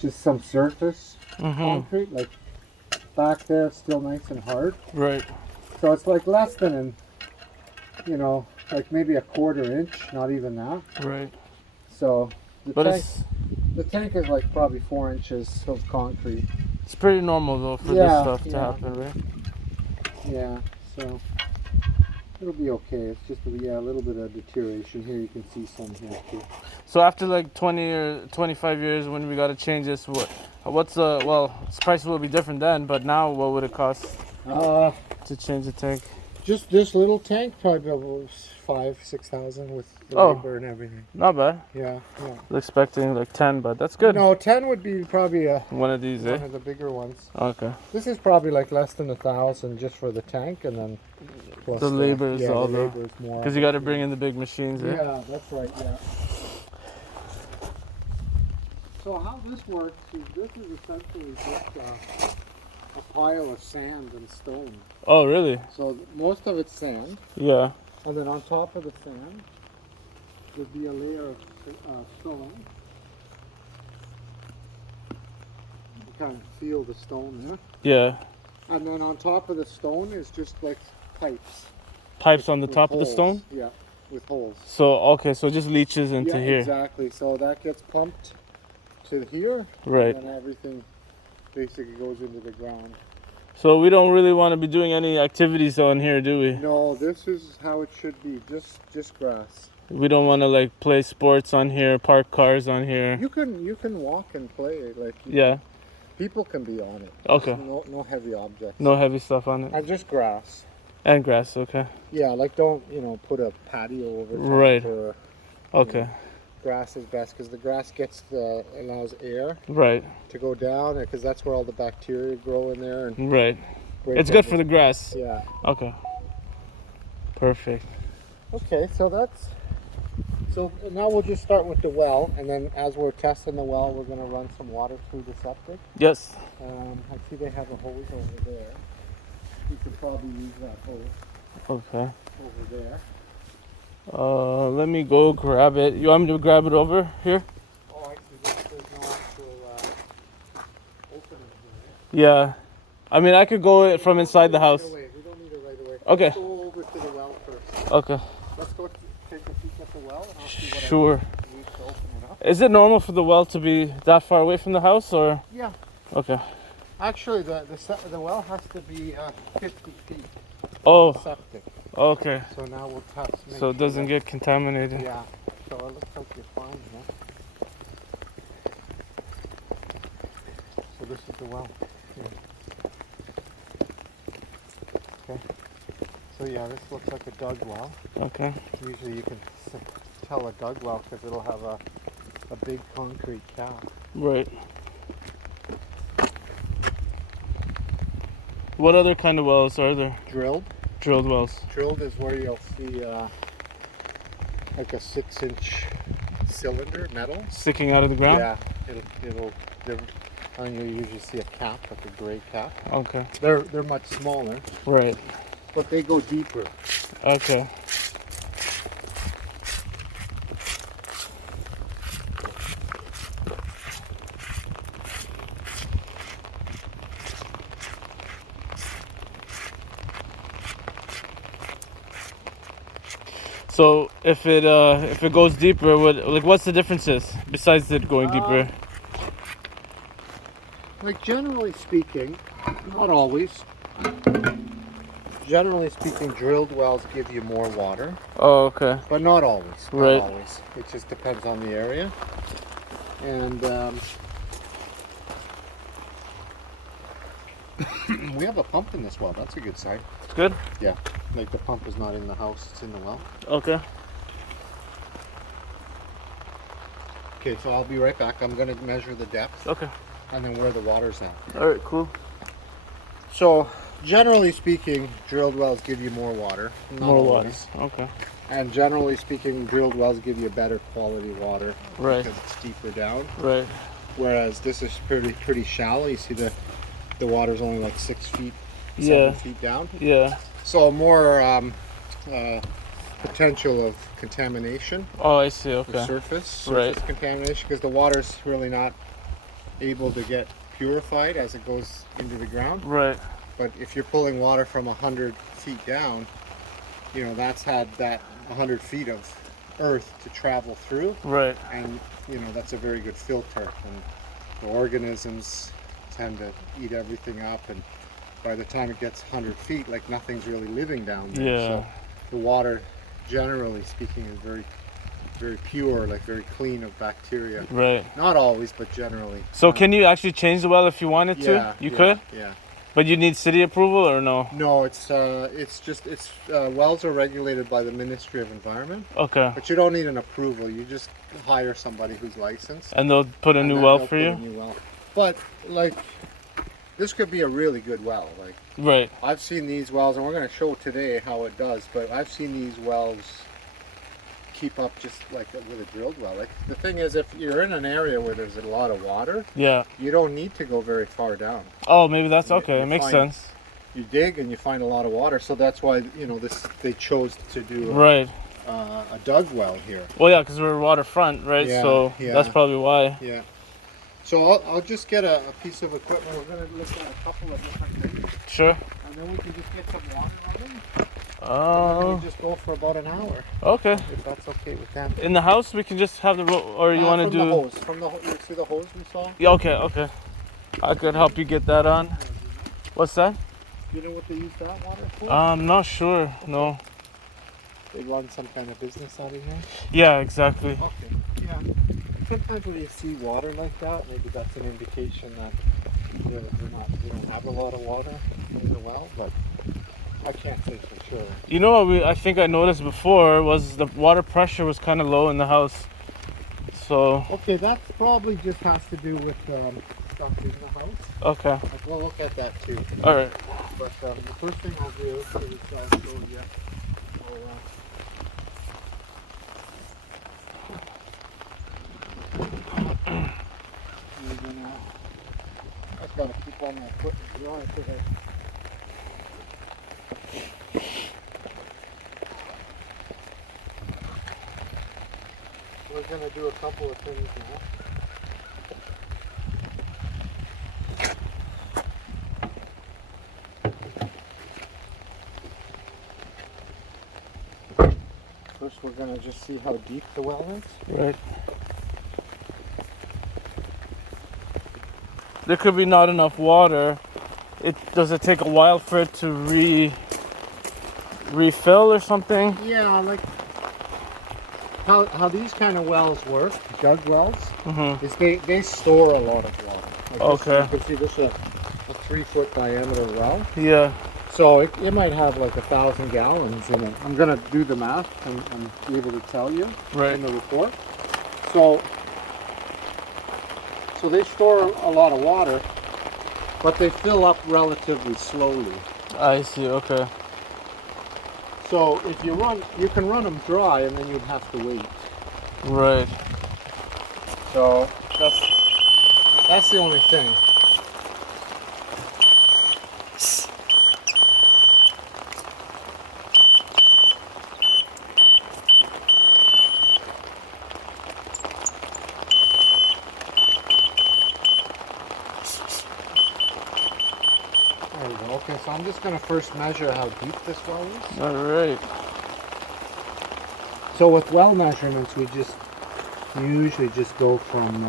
just some surface concrete, like back there, still nice and hard. Right. So it's like less than like maybe a quarter inch, not even that. Right. So But the tank is like probably 4 inches of concrete. it's pretty normal though for this stuff to happen, right? Yeah, so it'll be okay. It's just a little bit of deterioration here. You can see some here too. So after like 20 or 25 years, when we got to change this, its price will be different then. But now, what would it cost to change the tank? Just this little tank, probably about 5,000-6,000 with the labor and everything. Not bad. Yeah. I was expecting like 10, but that's good. No, 10 would be probably one of these, one of the bigger ones. Okay. This is probably like less than 1,000 just for the tank, and then plus the labor is all the labor is more. Because you got to bring in the big machines. Yeah, that's right. Yeah. So how this works is this is essentially just a pile of sand and stone. Oh, really? So most of it's sand. Yeah. And then on top of the sand, there'd be a layer of stone. You kind of feel the stone there. Yeah. And then on top of the stone is just like pipes. Pipes on the top of the stone? Yeah, with holes. So, okay, so it just leaches into here. Exactly. So that gets pumped to here. Right. And then everything basically goes into the ground. So we don't really want to be doing any activities on here, do we? No, this is how it should be. Just grass. We don't want to like play sports on here, park cars on here. You can walk and play like. Yeah. People can be on it. Okay. No heavy objects. No heavy stuff on it. And just grass. And grass, okay. Yeah, like don't put a patio over top. Right. Or, okay. Grass is best because the grass allows air. Right. To go down because that's where all the bacteria grow in there. And right. It's good for the grass. Yeah. Okay. Perfect. Okay, so now we'll just start with the well, and then as we're testing the well, we're going to run some water through the septic. Yes. I see they have a hose over there. You could probably use that hose. Okay. Over there. Let me go grab it. You want me to grab it over here? Oh, I see. There's no actual opening here. Yeah. I mean, I could go from inside the house. We don't need it right away. Okay. Let's go over to the well first. Okay. Let's go take a peek at the well, and I'll see what sure. I need to open it up. Is it normal for the well to be that far away from the house, or? Yeah. Okay. Actually, the well has to be 50 feet. Oh. Septic. Okay. So now we'll test. So it doesn't get contaminated. Yeah. So it looks like you're fine, yeah. So this is the well. Yeah. Okay. So yeah, this looks like a dug well. Okay. Usually you can tell a dug well because it'll have a big concrete cap. Right. What other kind of wells are there? Drilled. Drilled wells. Drilled is where you'll see like a 6-inch cylinder, metal. Sticking out of the ground? Yeah. You'll usually see a cap, like a gray cap. Okay. They're much smaller. Right. But they go deeper. Okay. So if it goes deeper, what's the differences besides it going deeper? Like generally speaking, not always. Generally speaking, drilled wells give you more water. Oh, okay. But not always. Not right. always. It just depends on the area. And we have a pump in this well. That's a good sign. It's good? Yeah. Like the pump is not in the house, it's in the well. Okay. Okay, so I'll be right back. I'm going to measure the depth. Okay. And then where the water's at. Alright, cool. So, generally speaking, drilled wells give you more water. More water. Okay. And generally speaking, drilled wells give you better quality water. Right. Because it's deeper down. Right. Whereas this is pretty shallow. You see the water's only like 6 feet, 7 feet down. Yeah. So more potential of contamination. Oh, I see. Okay. Surface right. contamination because the water's really not able to get purified as it goes into the ground. Right. But if you're pulling water from 100 feet down, that's had that 100 feet of earth to travel through. Right. And, that's a very good filter. And the organisms tend to eat everything up. And by the time it gets 100 feet, like nothing's really living down there. Yeah. So the water, generally speaking, is very, very pure, like very clean of bacteria. Right. Not always, but generally. So can you actually change the well if you wanted to? Yeah, You yeah, could? Yeah. But you need city approval or no? No, it's wells are regulated by the Ministry of Environment, Okay. but you don't need an approval. You just hire somebody who's licensed. And they'll put a and new then well they'll for put you? a new well. But like, this could be a really good well. Like, Right. I've seen these wells, and we're going to show today how it does. But I've seen these wells keep up just like with a drilled well. Like, the thing is, if you're in an area where there's a lot of water, Yeah. you don't need to go very far down. Oh, maybe that's You- okay. you It makes find- sense. You dig and you find a lot of water, so that's why they chose to do Right. a dug well here. Well, yeah, because we're waterfront, right? Yeah, So yeah. that's probably why. Yeah. So I'll just get a piece of equipment. We're going to look at a couple of different things, Sure. and then we can just get some water running. And Oh. we'll just go for about an hour, Okay. if that's okay with them. In the house, we can just have the or you want to from do? the hose? You see the hose we saw? Yeah. Okay. Okay. I could help you get that on. What's that? You know what they use that water for? I'm not sure. No. They run some kind of business out of here. Yeah. Exactly. Okay. Yeah. Sometimes when you see water like that, maybe that's an indication that they don't have a lot of water in the well, but I can't say for sure. You know what I think I noticed before was the water pressure was kind of low in the house. So. Okay, that probably just has to do with stuff in the house. Okay. Like, we'll look at that too. All right. But the first thing I'll do is show you. I just gotta keep all my equipment dry today. We're gonna do a couple of things now. First, we're gonna just see how deep the well is. Right. There could be not enough water. Does it take a while for it to refill or something? Yeah, like how these kind of wells work, jug wells, is they store a lot of water. Like Okay. You can see this is a 3-foot diameter well. Yeah. So it might have like 1,000 gallons in it. I'm gonna do the math and be able to tell you Right. in the report. So they store a lot of water, but they fill up relatively slowly. I see. Okay. So if you can run them dry, and then you'd have to wait. Right. So that's the only thing. There we go. Okay, so I'm just going to first measure how deep this well is. All right. So with well measurements, we usually just go from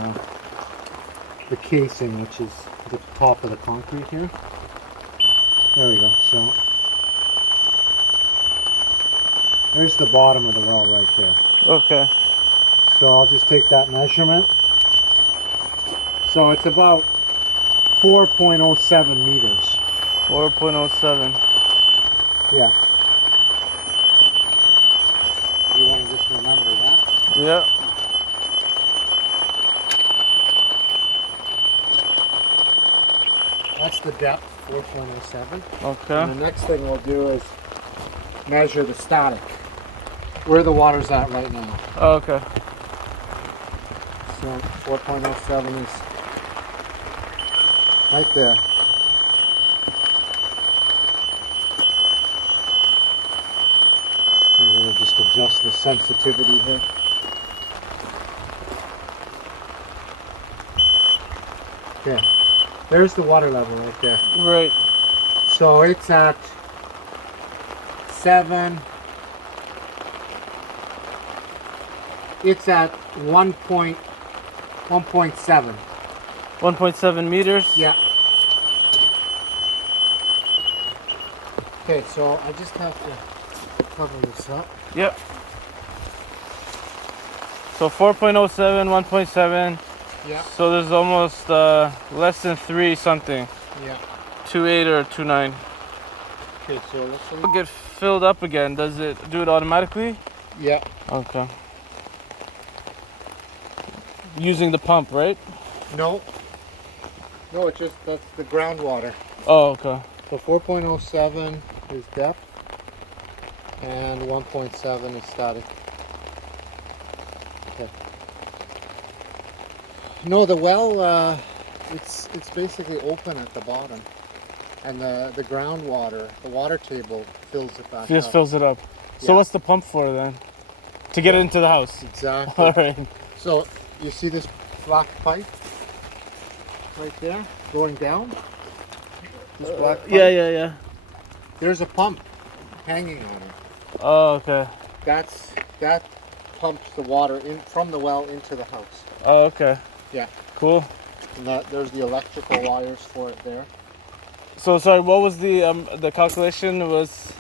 the casing, which is the top of the concrete here. There we go. So there's the bottom of the well right there. Okay. So I'll just take that measurement. So it's about 4.07 meters. 4.07. Yeah. You want to just remember that? Yeah. That's the depth, 4.07. Okay. And the next thing we'll do is measure the static, where the water's at right now. Okay. So 4.07 is right there. I'm going to just adjust the sensitivity here. Okay. There's the water level right there. Right. So it's at 7. It's at 1.7. 1.7 meters. Yeah. Okay, so I just have to cover this up. Yep. So 4.07, 1.7. Yeah. So there's almost less than 3 something. Yeah. 2.8 or 2.9. Okay, so let's It'll get filled up again. Does it do it automatically? Yeah. Okay. Using the pump, right? No. No, it's just that's the groundwater. Oh, okay. So 4.07 is depth and 1.7 is static. Okay. No, the well, it's basically open at the bottom, and the groundwater, the water table fills it back Just up. fills it up. So Yeah. what's the pump for then? To get it into the house. Exactly. All right. So you see this black pipe right there going down? This black pipe? Yeah. There's a pump hanging on it. Oh, okay. That pumps the water in from the well into the house. Oh, okay. Yeah. Cool. And there's the electrical wires for it there. So sorry, what was the calculation was?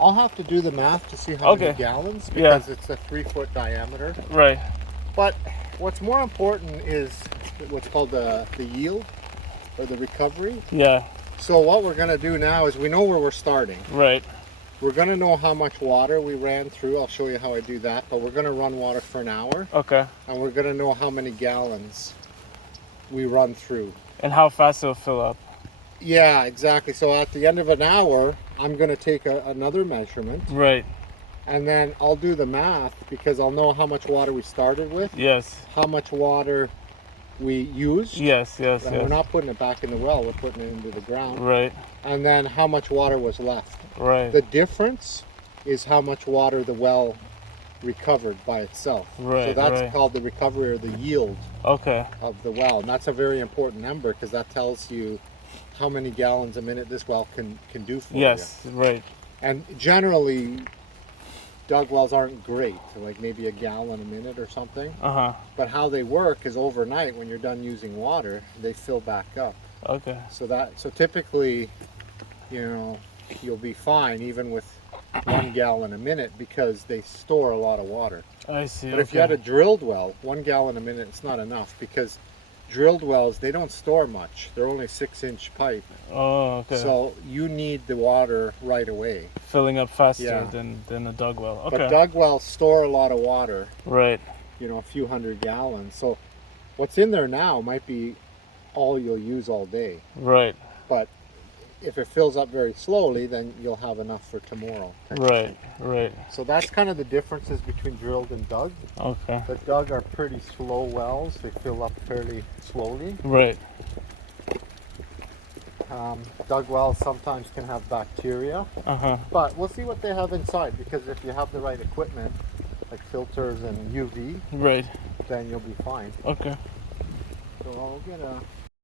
I'll have to do the math to see how many gallons because it's a 3-foot diameter. Right. But what's more important is what's called the yield or the recovery. Yeah. So what we're going to do now is we know where we're starting. Right. We're going to know how much water we ran through. I'll show you how I do that. But we're going to run water for an hour. Okay. And we're going to know how many gallons we run through. And how fast it'll fill up. Yeah, exactly. So at the end of an hour, I'm going to take another measurement. Right. And then I'll do the math because I'll know how much water we started with. Yes. How much water we used. Yes. And we're not putting it back in the well, we're putting it into the ground. Right. And then how much water was left. Right. The difference is how much water the well recovered by itself. Right. So that's called the recovery or the yield of the well. And that's a very important number because that tells you how many gallons a minute this well can do for you. Yes, right. And generally, dug wells aren't great, like maybe a gallon a minute or something. But how they work is overnight when you're done using water, they fill back up. Okay. So typically, you'll be fine even with 1 gallon a minute because they store a lot of water. I see. But if you had a drilled well, 1 gallon a minute is not enough because drilled wells, they don't store much. They're only 6-inch pipe. Oh, okay. So you need the water right away. Filling up faster than a dug well. Okay. But dug wells store a lot of water. Right. A few hundred gallons. So what's in there now might be all you'll use all day. Right. But if it fills up very slowly, then you'll have enough for tomorrow. Right. So that's kind of the differences between drilled and dug. Okay. The dug are pretty slow wells. They fill up fairly slowly. Right. Dug wells sometimes can have bacteria. But we'll see what they have inside because if you have the right equipment, like filters and UV, right, then you'll be fine. Okay. So I'll get a